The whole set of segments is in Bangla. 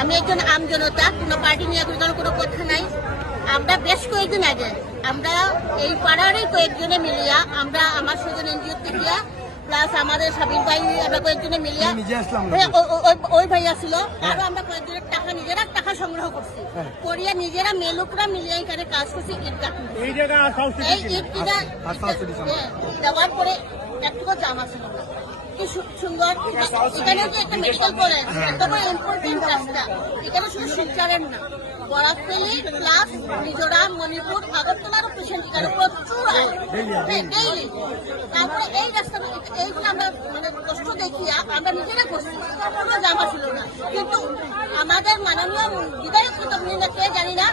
আমি একজন আমজনতা, কোনো পার্টি নিয়ে কোনো কথা নাই। আমরা বেশ কয়েকদিন আগে আমরা এই পাড়ারই কয়েকজনে মিলিয়া, আমরা আমার সুজন এনজিও থেকে প্লাস আমাদের সাবির ভাই, আমরা কয়েকজনে মিলিয়া, ওই ভাই আসছিল, আরো আমরা কয়েকজনের টাকা নিজেরা টাকা সংগ্রহ করছি, করিয়া নিজেরা মেলুকরা মিলিয়ে এখানে কাজ করছি। ঈদ কাটুন এই ঈদটা দেওয়ার পরে একটুকু জামা ছিল না, কি সুন্দর। এখানে যে একটা মেডিকেল কলেজ, একটা ইম্পর্টেন্ট রাস্তা, এখানে শুধু শিলচরের না, বরাকভ্যালি প্লাস মিজোরাম, মণিপুর, আগরতলারও পেশেন্ট এখানে প্রচুর ডেইলি। তারপরে এই রাস্তাগুলো, এইগুলো আমরা মানে কষ্ট দেখিয়া আমরা নিজেরা করছি, কোনো জামা ছিল না। কিন্তু আমাদের মাননীয় বিধায়ক কে জানি না,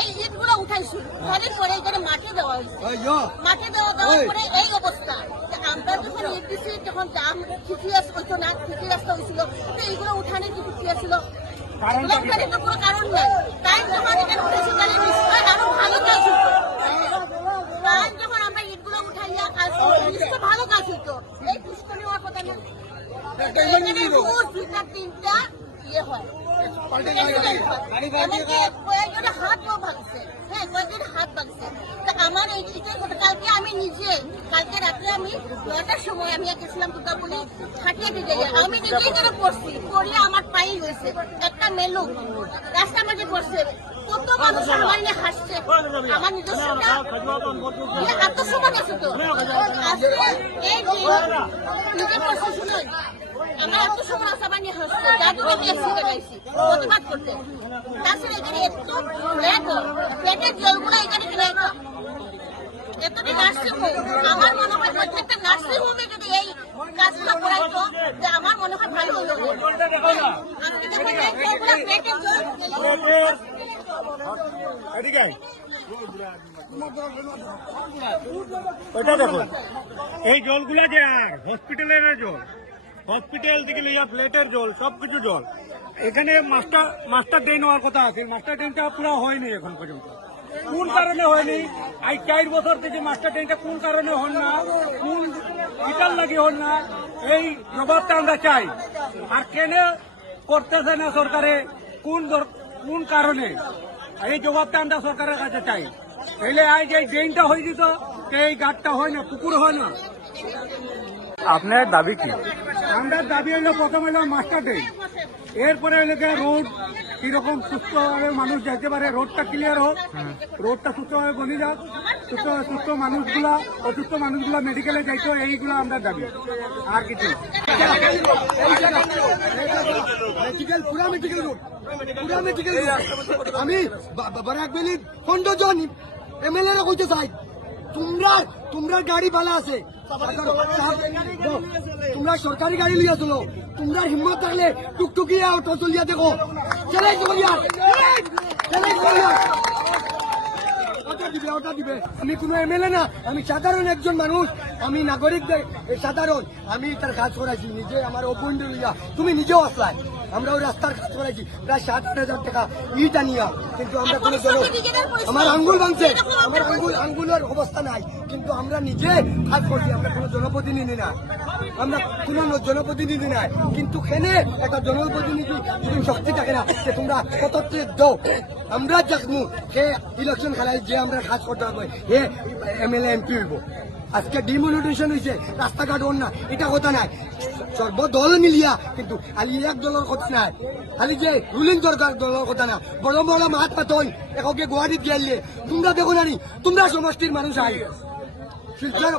এই ইটগুলো উঠাইছি, উঠানোর পরে এখানে মাটি দেওয়া হয়েছে, মাটি দেওয়ার পরে এই অবস্থা। আমরা যখন ইট দিচ্ছি, যখন জাম ঠিকই হইতো না, ঠিকই রাস্তা হয়েছিল, কিন্তু এইগুলো উঠানোর কি ঠিক ছিল, উঠানোর তো কোনো কারণ নেই। তাই যখন এখানে উঠেছি, তাহলে নিশ্চয় আরো ভালো কাজ হতো। তাই যখন আমরা ইটগুলো উঠাইয়া কাজ করছি, নিশ্চয় ভালো কাজ হইতো। এই পুষ্কর নেওয়ার কথা নেই, দুইটা তিনটা ইয়ে হয়, কয়েকজনের হাত ভাঙছে, হ্যাঁ কয়েকজনের হাত ভাঙছে। আমার এইটাই কথা। কালকে আমি নিজে, কালকে রাত্রে আমি 9টার সময় আমি গেছিলাম দুর্গাপুরে হাঁটিয়ে দিতে, আমি নিজেই যেন পড়ছি, পড়িয়ে আমার পায়ে হয়েছে একটা মেলুক রাস্তার মাঝে পড়ছে। কত মানুষ আমার নিয়ে হাসছে, আমার নিজস্ব আত্মসম্মান আছে তো। আজকে এই নিজে পড়ছে, শুনুন আমার আত্মসম্মান আছে, আমার নিয়ে হাসছে, যার জন্য অ্যাক্সিডেন্ট হয়েছি প্রতিবাদ করতে। তাছাড়া এখানে একটু ফ্ল্যাটের জলগুলো এখানে কিনে এতটি নার্সিং হোম, আমার মনে হয় প্রত্যেকটা নার্সিং হোমে যদি এই কাজগুলো করাইতো, যে আমার মনে হয় ভালো হলো। ওইটা দেখুন, এই জলগুলা যে আর হসপিটালের জল, হসপিটাল থেকে লইয়া ফ্ল্যাটের জল, সবকিছু জল। এখানে মাস্টার ড্রেন হওয়ার কথা আছে, মাস্টার ড্রেনটা পুরো হয়নি এখন পর্যন্ত। কোন কারণে হয়নি? আজ 4 বছর থেকে মাস্টার ড্রেনটা কোন কারণে হন না, কোন ইটার লাগে হন না, এই জবাবটা আমরা চাই। আর কেন করতেছে না সরকারে, কোন কারণে, এই জবাবটা আমরা সরকারের কাছে চাই। তাইলে আজ এই ড্রেনটা হয়ে যেত, এই গাছটা হয় না, পুকুর হয় না। আপনার দাবি কি? আমরা দাবি হইলো, প্রথম হইলো মাস্টার ড্রেন, এরপরে হইলো রোড কিরকম সুস্থভাবে মানুষ যাইতে পারে, রোডটা ক্লিয়ার হোক, রোডটা সুস্থভাবে বনে যাক, সুস্থ মানুষগুলা, অসুস্থ মানুষগুলা মেডিকেলে যাইতো, এইগুলো আমরা দাবি, আর কিছু। আমি বরাকভ্যালি 15 জন এমএলএ কইতে চাই, তোমরা গাড়ি ভালো আছে, তোমরা সরকারি গাড়ি লিয়া চলো, তোমরা হিম্মত থাকলে টুকটুকি অটো চলিয়া দেখো, চ্যালেঞ্জ করিয়া ওটা দিবে। আমি কোনো এমএলএ না, আমি সাধারণ একজন মানুষ, আমি নাগরিক সাধারণ, আমি তার কাজ করাইছি নিজে, আমার অপয়েন্ট লইয়া, তুমি নিজেও আসলাই, আমরা ওই রাস্তার কাজ করাইছি প্রায় 7,000 টাকা ইটা নিয়া, কিন্তু আমরা কোনো আমার আঙ্গুল ভাঙছে, আমার আঙ্গুলের অবস্থা নাই, কিন্তু আমরা নিজে কাজ করছি, আমরা কোনো জনপ্রতিনিধি না, আমরা কোনো জনপ্রতিনিধি নাই। কিন্তু কেনে একটা জনপ্রতিনিধি যদি শক্তি থাকে না, যে তোমরা কত দাও, আমরা দেখমু সে ইলেকশন খেলায় যে আমরা কাজ করতে হবে, হে এমএলএ এমপি হইব। আজকে ডিমনিটাইজেশন হয়েছে, রাস্তাঘাট ওর না, এটা কথা নাই, সর্বদল মিলিয়া, কিন্তু খালি এক দলের কথা নাই, খালি যে রুলিং সরকার দলের কথা না, বড় বড় মাত পাতন একে গুয়াহাটিত গেলে তোমরা দেখো না, তোমরা সমষ্টির মানুষ আই শিলচর